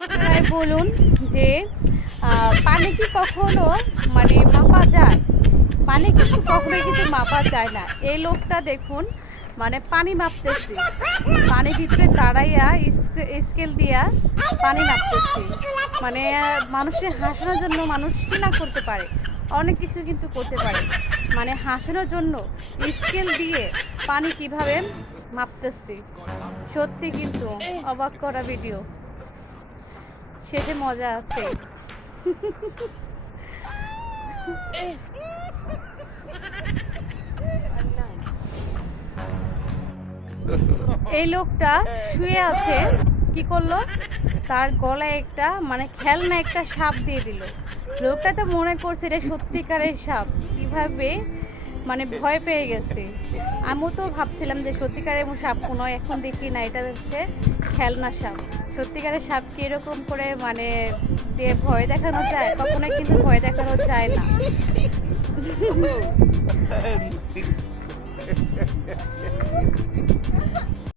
তাই বলুন যে পানি কি কখনো মানে মাপা যায়? পানি কিন্তু কখনোই কিন্তু মাপা যায় না। এই লোকটা দেখুন মানে পানি মাপতেছে, পানির ভিতরে দাঁড়াইয়া স্কেল দিয়া পানি মাপতেছে। মানে মানুষের হাসানোর জন্য মানুষ কি না করতে পারে, অনেক কিছু কিন্তু করতে পারে। মানে হাসানোর জন্য স্কেল দিয়ে পানি কিভাবে মাপতেছে, সত্যি কিন্তু অবাক করা ভিডিও। শেষে মজা আছে। এই লোকটা শুয়ে আছে, কি করলো, তার গলায় একটা মানে খেলনা একটা সাপ দিয়ে দিল। লোকটা তো মনে করছে এটা সত্যিকারের সাপ, কিভাবে মানে ভয় পেয়ে গেছে। আমিও তো ভাবছিলাম যে সত্যিকারের সাপ নয়, এখন দেখি না এটা হচ্ছে খেলনা সাপ। সত্যিকারের সাপ কি এরকম করে মানে দিয়ে ভয় দেখানো যায়? কখনোই কিন্তু ভয় দেখানো যায় না।